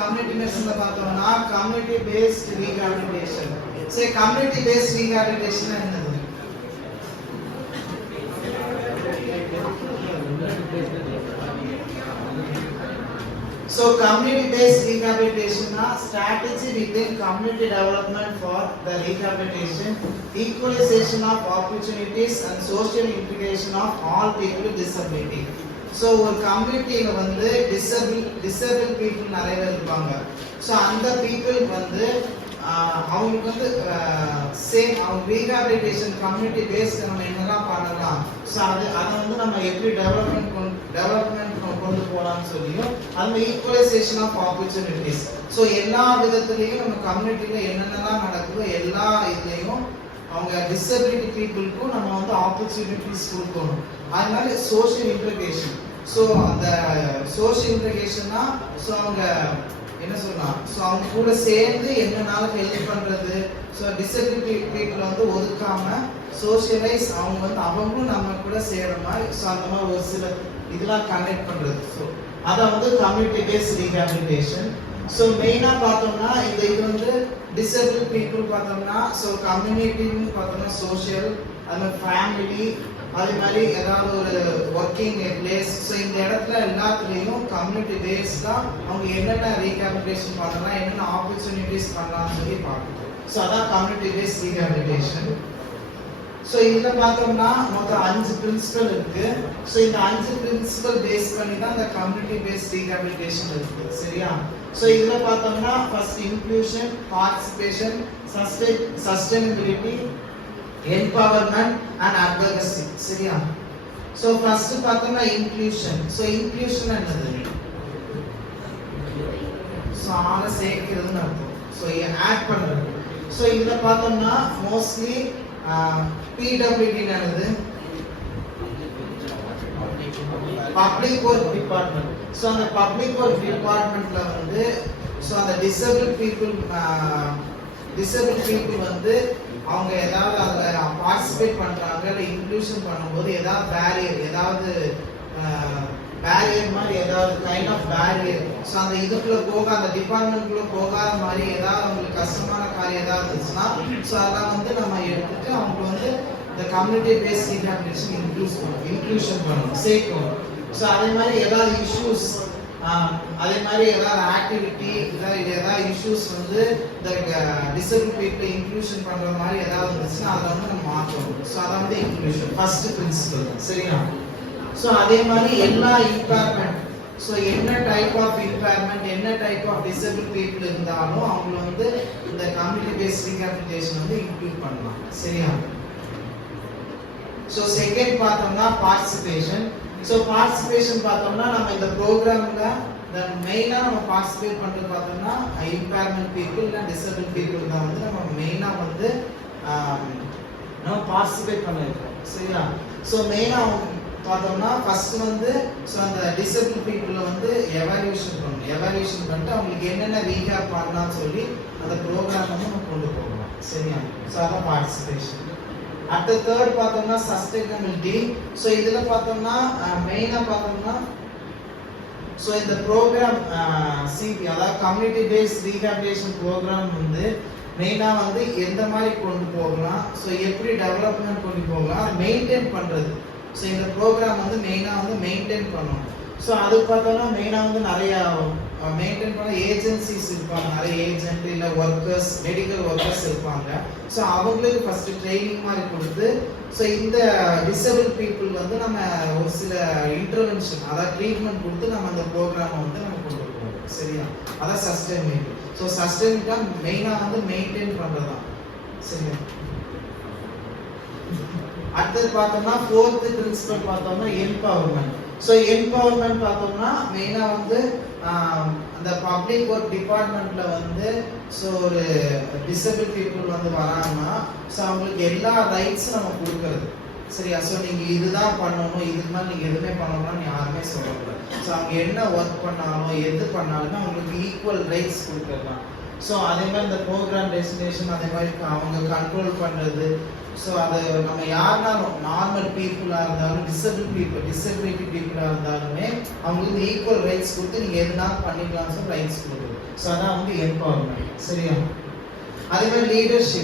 Community மெடிசன்ல பார்த்தோம்னா community paste rehabilitation. சரி, community paste rehabilitation என்னது? So community-based rehabilitation is strategy within community development for the rehabilitation, equalization of opportunities and social integration of all people with disability. So ஒரு கம்யூனிட்டியில வந்து disabled people நிறைய பேர் இருப்பாங்க. So அந்த people வந்து அவங்களுக்கு வந்து சேம் அவங்க ரீஹாபிலிட்டேஷன் கம்யூனிட்டி பேஸ்ட் நம்ம என்னெல்லாம் பண்ணலாம், ஸோ அதை வந்து நம்ம எப்படி டெவலப்மெண்ட் கொண்டு போகலாம்னு சொல்லியும் அந்த ஈக்குவலைசேஷன் ஆஃப் ஆப்பர்ச்சுனிட்டிஸ். ஸோ எல்லா விதத்துலையும் நம்ம கம்யூனிட்டியில் என்னென்னலாம் நடக்குதோ எல்லா இதுலேயும் அவங்க டிசபிலிட்டி பீப்புளுக்கும் நம்ம வந்து ஆப்பர்ச்சுனிட்டிஸ் கொடுக்கணும். அதனால சோஷியல் இன்டகிரேஷன். ஸோ அந்த சோஷியல் இன்டகிரேஷன்னா ஸோ அவங்க என்ன சொல்லலாம், ஸோ அவங்க கூட சேர்ந்து என்னன்னாலும் ஹெல்ப் பண்ணுறது. ஸோ டிசபிலிட்டி பீப்புளை வந்து ஒதுக்காம சோஷியலைஸ் அவங்க வந்து அவங்களும் நம்ம கூட சேர்ற மாதிரி, ஸோ அந்த மாதிரி ஒரு சில இதெல்லாம் கனெக்ட் பண்ணுறது. ஸோ அதை வந்து கம்யூனிட்டி பேஸ்ட் ரீஹாபிலிட்டேஷன். ஸோ மெயினாக பார்த்தோம்னா இந்த இது வந்து டிசபிள் பீப்புள் பார்த்தோம்னா ஸோ கம்யூனிட்டின்னு பார்த்தோம்னா சோஷியல், அது ஃபேமிலி, அதே மாதிரி ஏதாவது ஒரு ஒர்க்கிங் பிளேஸ். ஸோ இந்த இடத்துல எல்லாத்துலேயும் கம்யூனிட்டி பேஸ்டாக அவங்க என்னென்ன ரீஹாபிலிட்டேஷன் பண்ணலாம், என்னென்ன ஆப்பர்ச்சுனிட்டிஸ் பண்ணலாம்னு சொல்லி பார்க்கணும். ஸோ அதான் கம்யூனிட்டி பேஸ்ட் ரீஹாபிலிட்டேஷன். ஸோ இதில் பார்த்தோம்னா மொத்தம் 5 பிரின்சிபல் இருக்கு. ஸோ இந்த 5 பிரின்சிபல் பேஸ் பண்ணி தான் இந்த கம்யூனிட்டி பேஸ்ட் ரீஹாபிலிட்டேஷன் இருக்கு. சரியா? ஸோ இதில் பார்த்தோம்னா first inclusion, participation, sustainability, empowerment and advocacy. சரியா? ஸோ ஃபர்ஸ்ட் பார்த்தோம்னா இன்க்ளூஷன். ஸோ இன்க்ளூஷன் என்னது? ஸோ ஆளை சேர்க்கிறதுன்னு அர்த்தம். ஸோ ஆட் பண்ணுறது. ஸோ இதில் பார்த்தோம்னா மோஸ்ட்லி PWD என்னது? Public work department. ஸோ அந்த பப்ளிக் ஒர்க் டிபார்ட்மெண்ட்ல வந்து ஸோ அந்த டிசபிள் பீப்புள் வந்து அவங்க ஏதாவது அதில் பார்ட்டிசிபேட் பண்ணுறாங்க இல்லை இன்க்ளூஷன் பண்ணும்போது ஏதாவது பேரியர் மாதிரி ஏதாவது கைண்ட் ஆஃப் பேரியர், ஸோ அந்த இதுக்குள்ளே அந்த டிபார்ட்மெண்ட்குள்ளே போகாத மாதிரி ஏதாவது அவங்களுக்கு கஷ்டமான காரியம் ஏதாவது இருந்துச்சுன்னா ஸோ அதெல்லாம் வந்து நம்ம எடுத்துட்டு அவங்க வந்து இந்த கம்யூனிட்டி பேஸ்ட் ரீஹாபிலிட்டேஷன் இன்க்ளூஷன் பண்ணணும், சேர்க்கணும். ஸோ அதே மாதிரி ஏதாவது இஷ்யூஸ், அதே மாதிரி ஏதாவது ஆக்டிவிட்டி ஏதாவது இஷ்யூஸ் வந்து இந்த டிசபிள் பீப்புள் இன்க்ளூஷன் பண்ற மாதிரி ஏதாவது இருந்துச்சுன்னா அதை வந்து நம்ம மாற்றணும். ஸோ அதை வந்து இன்க்ளூஷன் ஃபர்ஸ்ட் பிரின்சிபல். சரியா? ஸோ அதே மாதிரி எல்லா இம்பேர்மெண்ட், ஸோ என்ன டைப் ஆஃப் இம்பேர்மெண்ட், என்ன டைப் ஆஃப் டிசபிள் பீப்புள் இருந்தாலும் அவங்களை வந்து இந்த கம்யூனிட்டி பேஸ்ட் ரீஹாபிலிட்டேஷன் வந்து இன்க்ளூட் பண்ணலாம். சரியா? ஸோ செகண்ட் பார்த்தோம்னா பார்ட்டிசிபேஷன். ஸோ பார்ட்டிசிபேஷன் பார்த்தோம்னா நம்ம இந்த ப்ரோக்ராம்ல மெயினாக நம்ம பார்ட்டிசிபேட் பண்ணுறது பார்த்தோம்னா இம்பேர்மெண்ட் பீப்புள் இல்லை டிசபிள் பீப்புள் தான் வந்து நம்ம மெயினாக வந்து நம்ம பார்ட்டிசிபேட் பண்ணியிருக்கோம். சரியா? ஸோ மெயினாக பார்த்தோம்னா ஃபர்ஸ்ட் வந்து ஸோ அந்த டிசபிள் பீப்புளை வந்து எவாலுவேஷன் பண்ணிட்டு அவங்களுக்கு என்னென்ன ரீஹாப் பண்ணலாம்னு சொல்லி அந்த ப்ரோக்ராம் வந்து நம்ம கொண்டு போகலாம். சரியா? ஸோ அதான் பார்ட்டிசிபேஷன். அடுத்த தேர்ட் பார்த்தோம்னா சஸ்டைனபிலிட்டி. ஸோ இதில் பார்த்தோம்னா மெயினாக பார்த்தோம்னா ஸோ இந்த ப்ரோக்ராம் சிபி அதாவது கம்யூனிட்டி பேஸ்ட் ரீஹாபிலிட்டேஷன் ப்ரோக்ராம் வந்து மெயினாக வந்து எந்த மாதிரி கொண்டு போகலாம், ஸோ எப்படி டெவலப்மெண்ட் கொண்டு போகலாம், அதை மெயின்டைன் பண்ணுறது. ஸோ இந்த ப்ரோக்ராம் வந்து மெயினாக வந்து மெயின்டைன் பண்ணணும். ஸோ அது பார்த்தோம்னா மெயினாக வந்து நிறையா மெயின்டைன் பண்ண ஏஜென்சிஸ் இருப்பாங்க, நிறைய ஏஜென்ட் இல்லை ஒர்க்கர்ஸ், மெடிக்கல் ஒர்க்கர்ஸ் இருப்பாங்க. ஸோ அவங்களுக்கு ஃபர்ஸ்ட் ட்ரைனிங் மாதிரி கொடுத்து ஸோ இந்த டிசபிள் பீப்புள் வந்து நம்ம ஒரு சில இன்டர்வென்ஷன் அதாவது ட்ரீட்மெண்ட் கொடுத்து நம்ம அந்த ப்ரோக்ராமை வந்து நம்ம கொண்டு போவோம். சரியா? அதான் சஸ்டைனபிலிட்டி. ஸோ சஸ்டைனபிலிட்டி மெயினாக வந்து மெயின்டைன் பண்ணுறது தான். சரியா? அடுத்தது பார்த்தோம்னா ஃபோர்த் பிரின்சிபல் பார்த்தோம்னா எம்பவர்மெண்ட். ஸோ எம்பவர்மெண்ட் பார்த்தோம்னா மெயினாக வந்து அந்த பப்ளிக் ஒர்க் டிபார்ட்மெண்ட்ல வந்து ஸோ ஒரு டிசபிள் பீப்புள் வந்து வராங்கன்னா ஸோ அவங்களுக்கு எல்லா ரைட்ஸும் நம்ம கொடுக்கறது. சரியா? ஸோ நீங்கள் இதுதான் பண்ணணும், இதுக்கு மேலே நீங்கள் எதுவுமே பண்ணணும்னு யாருமே சொல்லக்கூடாது. ஸோ அவங்க என்ன ஒர்க் பண்ணாலும் எது பண்ணாலுமே அவங்களுக்கு ஈக்குவல் ரைட்ஸ் கொடுக்கலாம். ஸோ அதே மாதிரி இந்த ப்ரோக்ராம் டெஸ்டினேஷன் அதே மாதிரி அவங்க கண்ட்ரோல் பண்ணுறது. ஸோ அதை நம்ம யாருனாலும் நார்மல் பீப்புளாக இருந்தாலும் டிசபிலிட்டி பீப்புளாக இருந்தாலுமே அவங்களுக்கு ஈக்குவல் ரைட்ஸ் கொடுத்து நீங்கள் எதுனா பண்ணிக்கலாம் ரைட்ஸ் கொடுக்குறது. ஸோ அதான் வந்து எம்பவர்மெண்ட். சரியா? அதே மாதிரி லீடர்ஷிப்.